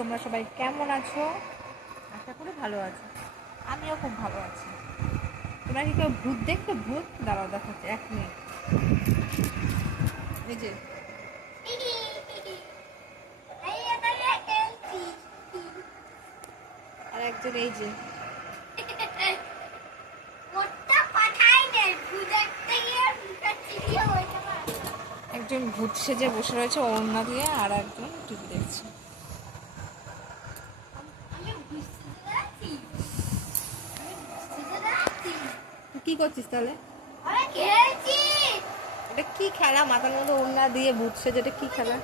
তোমরা সবাই কেমন আছো? আশা করি ভালো আছো। আমিও খুব ভালো আছি। তোমরা কি কেউ ভূত দেখছো? ভূত দাঁড়াও দেখাচ্ছে 1 মিনিট। এই যে আর একজন এই যে একজন ভূত সেজে বসে রয়েছে ওড়না দিয়ে, আর একজন টিভি দেখছে। তুই কি করছিস তাহলে? এটা কি খেলা? মাথার মধ্যে ওড়না দিয়ে ভূত সেজে, এটা কি খেলা?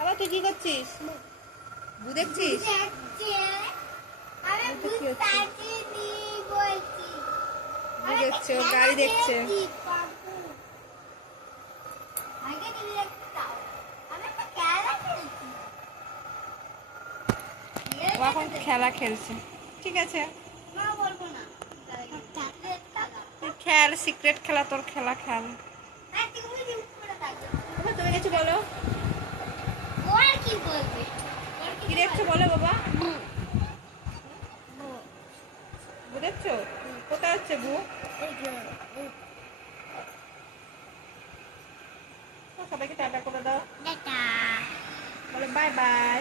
আবার তুই কি করছিস? ভূত দেখছিস? দেখছে, ও গাড়ি দেখছে। ও এখন খেলা খেলছে। ঠিক আছে, খেল, সিক্রেট খেলা, তোর খেলা খেল। তুমি কিছু বলো। কি দেখছো বলো বাবা। ভূত দেখছো? কোথায় হচ্ছে ভূত? সবাইকে টাটা করে দাও, বলো বাই বাই।